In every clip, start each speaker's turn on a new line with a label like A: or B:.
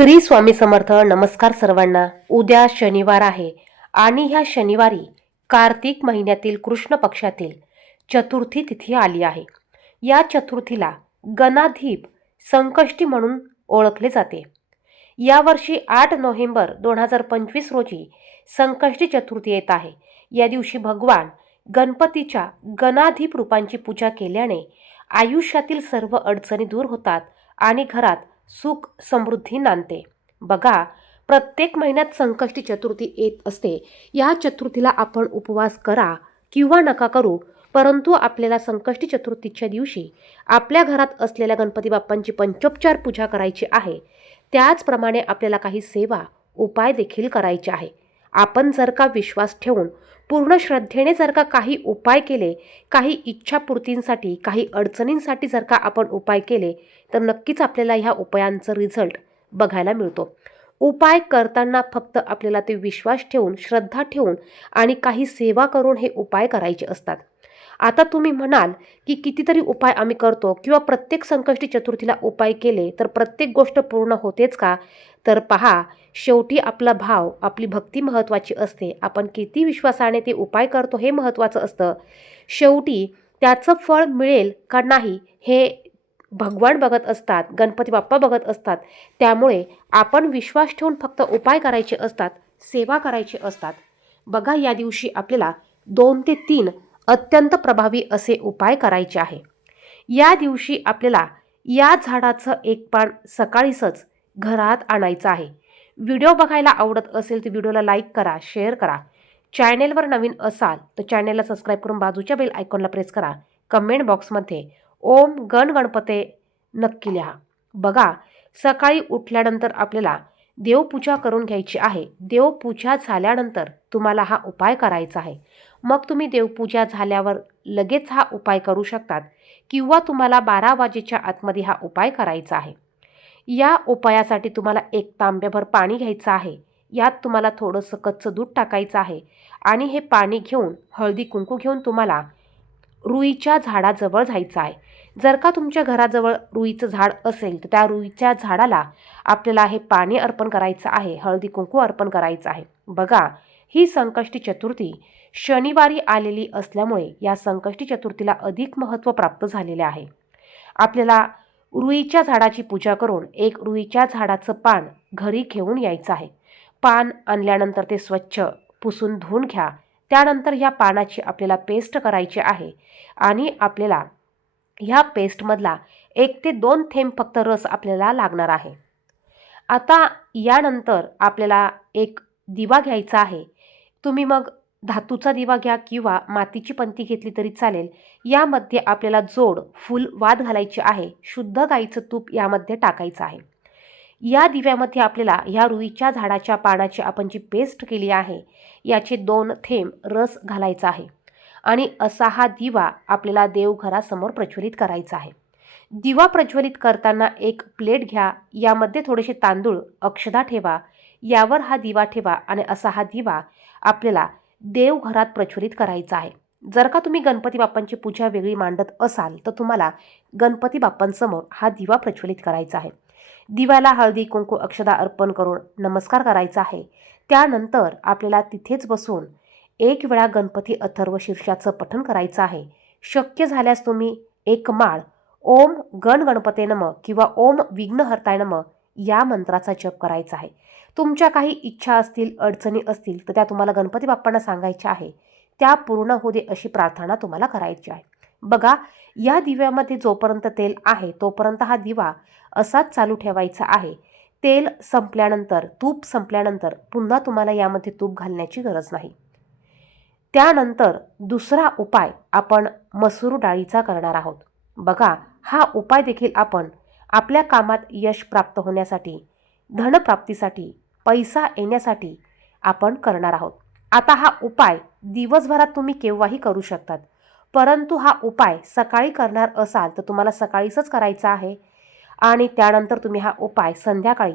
A: श्री स्वामी समर्थ नमस्कार सर्वांना. उद्या शनिवार आहे आणि ह्या शनिवारी कार्तिक महिन्यातील कृष्ण पक्षातील चतुर्थी तिथी आली आहे. या चतुर्थीला गणाधीप संकष्टी म्हणून ओळखले जाते. यावर्षी आठ नोव्हेंबर दोन हजार पंचवीस रोजी संकष्टी चतुर्थी येत आहे. या दिवशी भगवान गणपतीच्या गणाधीप रूपांची पूजा केल्याने आयुष्यातील सर्व अडचणी दूर होतात आणि घरात सुख समृद्धी नांदते. बघा प्रत्येक महिन्यात संकष्टी चतुर्थी येत असते. या चतुर्थीला आपण उपवास करा किंवा नका करू परंतु आपल्याला संकष्टी चतुर्थीच्या दिवशी आपल्या घरात असलेल्या गणपती बाप्पांची पंचोपचार पूजा करायची आहे. त्याचप्रमाणे आपल्याला काही सेवा उपाय देखील करायचे आहे. आपण जर का विश्वास ठेवून पूर्ण श्रद्धेने जर का काही उपाय केले काही इच्छापूर्तींसाठी काही अडचणींसाठी जर का आपण उपाय केले तर नक्कीच आपल्याला ह्या उपायांचं रिझल्ट बघायला मिळतो. उपाय करताना फक्त आपल्याला ते विश्वास ठेवून श्रद्धा ठेवून आणि काही सेवा करून हे उपाय करायचे असतात. आता तुम्ही म्हणाल की कितीतरी उपाय आम्ही करतो किंवा प्रत्येक संकष्टी चतुर्थीला उपाय केले तर प्रत्येक गोष्ट पूर्ण होतेच का? तर पहा शेवटी आपला भाव आपली भक्ती महत्त्वाची असते. आपण किती विश्वासाने ते उपाय करतो हे महत्त्वाचं असतं. शेवटी त्याचं फळ मिळेल का नाही हे भगवान बघत असतात गणपती बाप्पा बघत असतात. त्यामुळे आपण विश्वास ठेवून फक्त उपाय करायचे असतात सेवा करायचे असतात. बघा या दिवशी आपल्याला दोन ते तीन अत्यंत प्रभावी असे उपाय करायचे आहे. या दिवशी आपल्याला या झाडाचं एक पान सकाळीच घरात आणायचं आहे. व्हिडिओ बघायला आवडत असेल तर व्हिडिओला लाईक करा शेअर करा. चॅनेलवर नवीन असाल तर चॅनेलला सबस्क्राईब करून बाजूच्या बेल आयकॉनला प्रेस करा. कमेंट बॉक्समध्ये ओम गण गणपते नक्की लिहा. बघा सकाळी उठल्यानंतर आपल्याला देवपूजा करून घ्यायची आहे. देवपूजा झाल्यानंतर तुम्हाला हा उपाय करायचा आहे. मग तुम्ही देवपूजा झाल्यावर लगेच हा उपाय करू शकतात किंवा तुम्हाला बारा वाजेच्या आतमध्ये हा उपाय करायचा आहे. या उपायासाठी तुम्हाला एक तांब्याभर पाणी घ्यायचं आहे. यात तुम्हाला थोडंसं कच्चं दूध टाकायचं आहे आणि हे पाणी घेऊन हळदी कुंकू घेऊन तुम्हाला रुईच्या झाडाजवळ जायचं आहे. जर का तुमच्या घराजवळ रुईचं झाड असेल तर त्या रुईच्या झाडाला आपल्याला हे पाणी अर्पण करायचं आहे हळदी कुंकू अर्पण करायचं आहे. बघा ही संकष्टी चतुर्थी शनिवारी आलेली असल्यामुळे या संकष्टी चतुर्थीला अधिक महत्त्व प्राप्त झालेले आहे. आपल्याला रुईच्या झाडाची पूजा करून एक रुईच्या झाडाचं पान घरी घेऊन यायचं आहे. पान आणल्यानंतर ते स्वच्छ पुसून धुवून घ्या. त्यानंतर ह्या पानाची आपल्याला पेस्ट करायची आहे आणि आपल्याला ह्या पेस्टमधला एक ते दोन थेंब फक्त रस आपल्याला लागणार आहे. आता यानंतर आपल्याला एक दिवा घ्यायचा आहे. तुम्ही मग धातूचा दिवा घ्या किंवा मातीची पंती घेतली तरी चालेल. यामध्ये आपल्याला जोड फुल वाद घालायची आहे. शुद्ध गाईचं तूप यामध्ये टाकायचं आहे. या दिव्यामध्ये आपल्याला ह्या रुईच्या झाडाच्या पानाची आपण जी पेस्ट केली आहे याचे दोन थेंब रस घालायचा आहे. आणि असा हा दिवा आपल्याला देवघरासमोर प्रज्वलित करायचा आहे. दिवा प्रज्वलित करताना एक प्लेट घ्या यामध्ये थोडेसे तांदूळ अक्षदा ठेवा यावर हा दिवा ठेवा आणि असा हा दिवा आपल्याला देवघरात प्रज्वलित करायचा आहे. जर का तुम्ही गणपती बाप्पांची पूजा वेगळी मांडत असाल तर तुम्हाला गणपती बाप्पांसमोर हा दिवा प्रज्वलित करायचा आहे. दिव्याला हळदी कुंकू अक्षदा अर्पण करून नमस्कार करायचा आहे. त्यानंतर आपल्याला तिथेच बसून एक वेळा गणपती अथर्व शीर्षाचं पठण करायचं आहे. शक्य झाल्यास तुम्ही एक माळ ओम गण गणपते नम किंवा ओम विघ्नहर्ताय नम या मंत्राचा जप करायचा आहे. तुमच्या काही इच्छा असतील अडचणी असतील तर त्या तुम्हाला गणपती बाप्पांना सांगायच्या आहे. त्या पूर्ण होऊ दे अशी प्रार्थना तुम्हाला करायची आहे. बघा या दिव्यामध्ये जोपर्यंत तेल आहे तोपर्यंत हा दिवा असाच चालू ठेवायचा आहे. तेल संपल्यानंतर तूप संपल्यानंतर पुन्हा तुम्हाला यामध्ये तूप घालण्याची गरज नाही. त्यानंतर दुसरा उपाय आपण मसूर डाळीचा करणार आहोत. बघा हा उपाय देखील आपण आपल्या कामात यश प्राप्त होण्यासाठी धनप्राप्तीसाठी पैसा येण्यासाठी आपण करणार आहोत. आता हा उपाय दिवसभरात तुम्ही केव्हाही करू शकतात. परंतु हा उपाय सकाळी करणार असाल तर तुम्हाला सकाळीच करायचा आहे. आणि त्यानंतर तुम्ही हा उपाय संध्याकाळी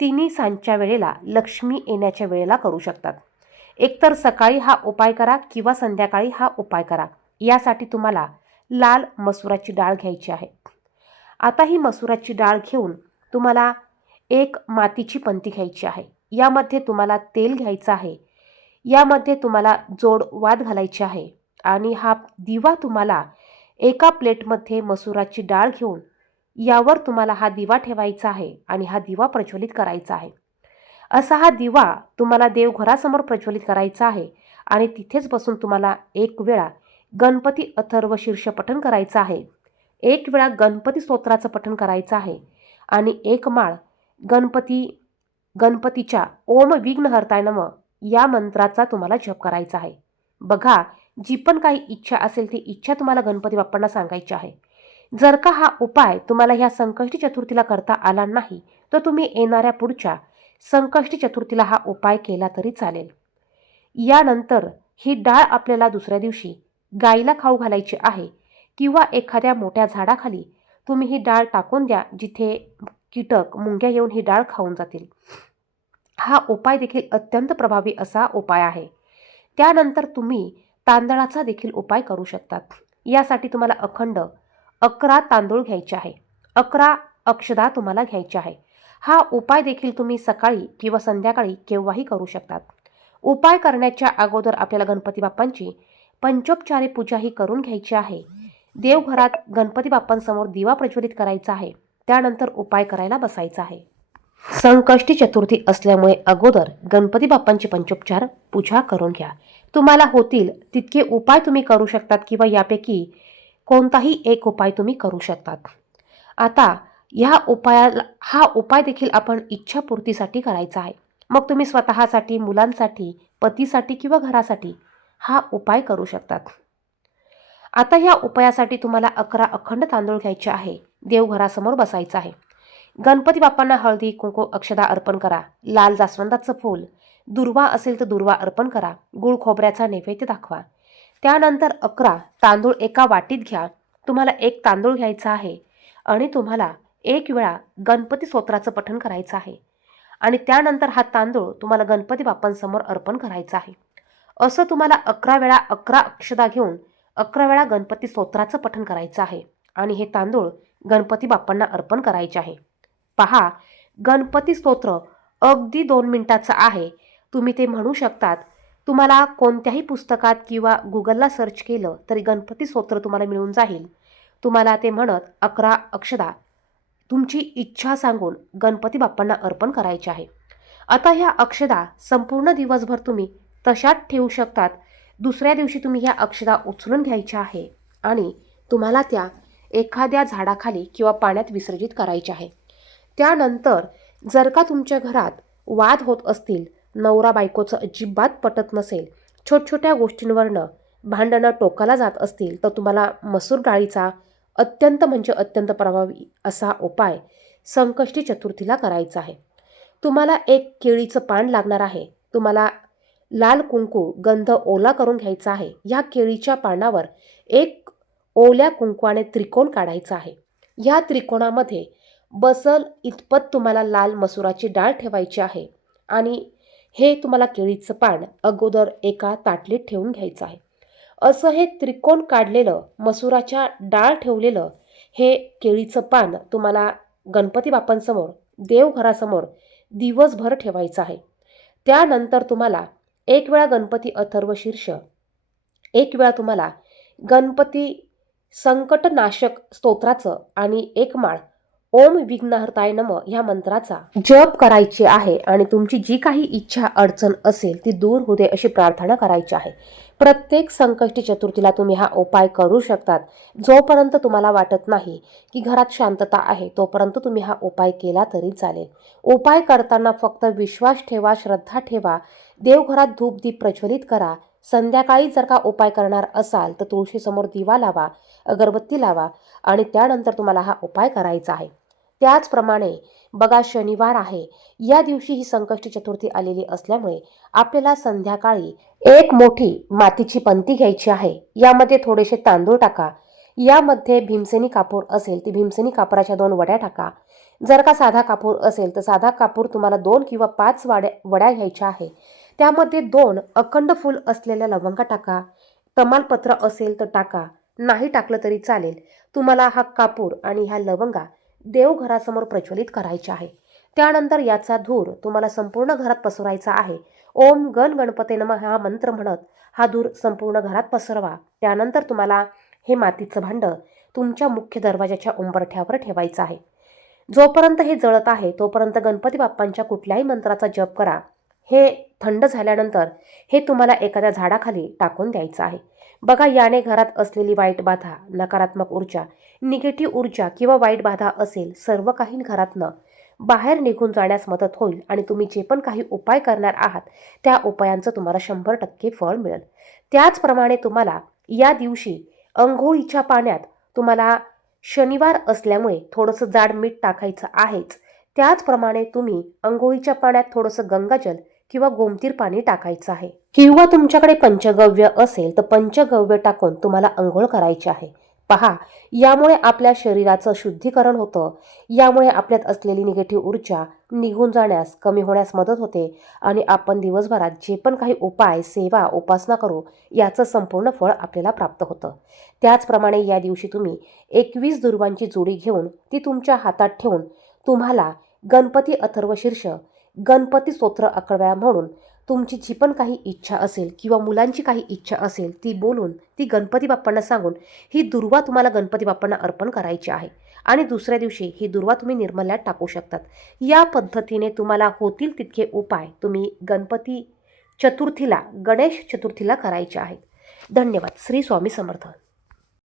A: तिन्ही सांजच्या वेळेला लक्ष्मी येण्याच्या वेळेला करू शकतात. एकतर सकाळी हा उपाय करा किंवा संध्याकाळी हा उपाय करा. यासाठी तुम्हाला लाल मसुराची डाळ घ्यायची आहे. आता ही मसुराची डाळ घेऊन तुम्हाला एक मातीची पंती घ्यायची आहे. यामध्ये तुम्हाला तेल घ्यायचं आहे. यामध्ये तुम्हाला जोड वाद घालायची आहे आणि हा दिवा तुम्हाला एका प्लेटमध्ये मसुराची डाळ घेऊन यावर तुम्हाला हा दिवा ठेवायचा आहे आणि हा दिवा प्रज्वलित करायचा आहे. असा हा दिवा तुम्हाला देवघरासमोर प्रज्वलित करायचा आहे आणि तिथेच बसून तुम्हाला एक वेळा गणपती अथर्व शीर्ष पठण करायचं आहे. एक वेळा गणपती स्तोत्राचं पठण करायचं आहे आणि एक माळ गणपती गणपतीच्या ओम विघ्नहर्ताय नम या मंत्राचा तुम्हाला जप करायचा आहे. बघा जी पण काही इच्छा असेल ती इच्छा तुम्हाला गणपती बाप्पांना सांगायची आहे. जर का हा उपाय तुम्हाला ह्या संकष्टी चतुर्थीला करता आला नाही तर तुम्ही येणाऱ्या पुढच्या संकष्टी चतुर्थीला हा उपाय केला तरी चालेल. यानंतर ही डाळ आपल्याला दुसऱ्या दिवशी गाईला खाऊ घालायची आहे किंवा एखाद्या मोठ्या झाडाखाली तुम्ही ही डाळ टाकून द्या जिथे कीटक मुंग्या येऊन ही डाळ खाऊन जातील. हा उपाय देखील अत्यंत प्रभावी असा उपाय आहे. त्यानंतर तुम्ही तांदळाचा देखील उपाय करू शकतात. यासाठी तुम्हाला अखंड अकरा तांदूळ घ्यायचे आहे. अकरा अक्षदा तुम्हाला घ्यायचे आहे. हा उपाय देखील तुम्ही सकाळी किंवा संध्याकाळी केव्हाही करू शकतात. उपाय करण्याच्या अगोदर आपल्याला गणपती बाप्पांची पंचोपचारे पूजाही करून घ्यायची आहे. देवघरात गणपती बाप्पांसमोर दिवा प्रज्वलित करायचा आहे. त्यानंतर उपाय करायला बसायचा आहे. संकष्टी चतुर्थी असल्यामुळे अगोदर गणपती बाप्पांची पंचोपचार पूजा करून घ्या. तुम्हाला होतील तितके उपाय तुम्ही करू शकतात किंवा यापैकी कोणताही एक उपाय तुम्ही करू शकतात. आता ह्या उपायाला हा उपाय देखील आपण इच्छापूर्तीसाठी करायचा आहे. मग तुम्ही स्वतःसाठी मुलांसाठी पतीसाठी किंवा घरासाठी हा उपाय करू शकतात. आता ह्या उपायासाठी तुम्हाला अकरा अखंड तांदूळ घ्यायचे आहे. देवघरासमोर बसायचं आहे. गणपती बाप्पांना हळदी कुंकू अक्षदा अर्पण करा. लाल जास्वंदाचं फूल. दुर्वा असेल तर दुर्वा अर्पण करा. गुळ खोबऱ्याचा नैवेद्य दाखवा. त्यानंतर अकरा तांदूळ एका वाटीत घ्या. तुम्हाला एक तांदूळ घ्यायचा आहे आणि तुम्हाला एक वेळा गणपती स्तोत्राचं पठण करायचं आहे. आणि त्यानंतर हा तांदूळ तुम्हाला गणपती बाप्पांसमोर अर्पण करायचा आहे. असं तुम्हाला अकरा वेळा अकरा अक्षदा घेऊन अकरा वेळा गणपती स्तोत्राचं पठण करायचं आहे. आणि हे तांदूळ गणपती बाप्पांना अर्पण करायचे आहे. पहा गणपती स्तोत्र अगदी दोन मिनिटाचं आहे. तुम्ही ते म्हणू शकतात तुम्हाला कोणत्याही पुस्तकात किंवा गुगलला सर्च केलं तरी गणपती स्तोत्र तुम्हाला मिळून जाईल. तुम्हाला ते म्हणत अकरा अक्षदा तुमची इच्छा सांगून गणपती बाप्पांना अर्पण करायचे आहे. आता ह्या अक्षदा संपूर्ण दिवसभर तुम्ही तशात ठेवू शकतात. दुसऱ्या दिवशी तुम्ही ह्या अक्षदा उचलून घ्यायच्या आहे आणि तुम्हाला त्या एखाद्या झाडाखाली किंवा पाण्यात विसर्जित करायच्या आहे. त्यानंतर जर का तुमच्या घरात वाद होत असतील नवरा बायकोचं अजिबात पटत नसेल छोटछोट्या गोष्टींवरनं भांडणं टोकाला जात असतील तर तुम्हाला मसूर डाळीचा अत्यंत म्हणजे अत्यंत प्रभावी असा उपाय संकष्टी चतुर्थीला करायचा आहे. तुम्हाला एक केळीचं पान लागणार आहे. तुम्हाला लाल कुंकू गंध ओला करून घ्यायचा आहे. या केळीच्या पानावर एक ओल्या कुंकवाने त्रिकोण काढायचा आहे. या त्रिकोणामध्ये बसल इतपत तुम्हाला लाल मसुराची डाळ ठेवायची आहे आणि हे तुम्हाला केळीचं पान अगोदर एका ताटलीत ठेवून घ्यायचं आहे. असं हे त्रिकोण काढलेलं मसुराच्या डाळ ठेवलेलं हे केळीचं पान तुम्हाला गणपती बाप्पांसमोर देवघरासमोर दिवसभर ठेवायचं आहे. त्यानंतर तुम्हाला एक वेळा गणपती अथर्व शीर्ष एक वेळा तुम्हाला गणपती संकटनाशक स्तोत्राचं आणि एक माळ ओम विघ्नहर्ताय नम ह्या मंत्राचा जप करायची आहे आणि तुमची जी काही इच्छा अडचण असेल ती दूर होऊ दे अशी प्रार्थना करायची आहे. प्रत्येक संकष्टी चतुर्थीला तुम्ही हा उपाय करू शकतात. जोपर्यंत तुम्हाला वाटत नाही की घरात शांतता आहे तोपर्यंत तुम्ही हा उपाय केला तरी चालेल. उपाय करताना फक्त विश्वास ठेवा श्रद्धा ठेवा देवघरात धूप दीप प्रज्वलित करा. संध्याकाळी जर का उपाय करणार असाल तर तुळशीसमोर दिवा लावा अगरबत्ती लावा आणि त्यानंतर तुम्हाला हा उपाय करायचा आहे. त्याचप्रमाणे बघा शनिवार आहे. या दिवशी ही संकष्टी चतुर्थी आलेली असल्यामुळे आपल्याला संध्याकाळी एक मोठी मातीची पंती घ्यायची आहे. यामध्ये थोडेसे तांदूळ टाका. यामध्ये भीमसेनी कापूर असेल ती भीमसेनी कापराच्या दोन वड्या टाका. जर का साधा कापूर असेल तर साधा कापूर तुम्हाला दोन किंवा पाच वाड्या वड्या घ्यायच्या आहे. त्यामध्ये दोन अखंड फूल असलेल्या लवंगा टाका. तमालपत्र असेल तर टाका. नाही टाकलं तरी चालेल. तुम्हाला हा कापूर आणि ह्या लवंगा देवघरासमोर प्रज्वलित करायचे आहे. त्यानंतर याचा धूर तुम्हाला संपूर्ण घरात पसरायचा आहे. ओम गण गणपते नम हा मंत्र म्हणत हा धूर संपूर्ण घरात पसरवा. त्यानंतर तुम्हाला हे मातीचं भांडं तुमच्या मुख्य दरवाजाच्या उंबरठ्यावर ठेवायचं आहे. जोपर्यंत हे जळत आहे तोपर्यंत गणपती बाप्पांच्या कुठल्याही मंत्राचा जप करा. हे थंड झाल्यानंतर हे तुम्हाला एखाद्या झाडाखाली टाकून द्यायचं आहे. बघा याने घरात असलेली वाईट बाधा नकारात्मक ऊर्जा निगेटिव्ह ऊर्जा किंवा वाईट बाधा असेल सर्व काही घरातनं बाहेर निघून जाण्यास मदत होईल आणि तुम्ही जे पण काही उपाय करणार आहात त्या उपायांचं तुम्हाला शंभर टक्के फळ मिळेल. त्याचप्रमाणे तुम्हाला या दिवशी अंघोळीच्या पाण्यात तुम्हाला शनिवार असल्यामुळे थोडंसं जाड मीठ टाकायचं आहेच. त्याचप्रमाणे तुम्ही अंघोळीच्या पाण्यात थोडंसं गंगाजल किंवा गोमतीर पाणी टाकायचं आहे. किंवा तुमच्याकडे पंचगव्य असेल तर पंचगव्य टाकून तुम्हाला आंघोळ करायची आहे. पहा यामुळे आपल्या शरीराचं शुद्धीकरण होतं. यामुळे आपल्यात असलेली निगेटिव्ह ऊर्जा निघून जाण्यास कमी होण्यास मदत होते. आणि आपण दिवसभरात जे पण काही उपाय सेवा उपासना करू याचं संपूर्ण फळ आपल्याला प्राप्त होतं. त्याचप्रमाणे या दिवशी तुम्ही एकवीस दुर्वांची जोडी घेऊन ती तुमच्या हातात ठेवून तुम्हाला गणपती अथर्वशीर्ष गणपती स्तोत्र अकळव्या म्हणून तुमची जी पण काही इच्छा असेल किंवा मुलांची काही इच्छा असेल ती बोलून ती गणपती बाप्पांना सांगून ही दुर्वा तुम्हाला गणपती बाप्पांना अर्पण करायची आहे. आणि दुसऱ्या दिवशी ही दुर्वा तुम्ही निर्मल्यात टाकू शकतात. या पद्धतीने तुम्हाला होतील तितके उपाय तुम्ही गणपती चतुर्थीला गणेश चतुर्थीला करायचे आहेत. धन्यवाद. श्री स्वामी समर्थ.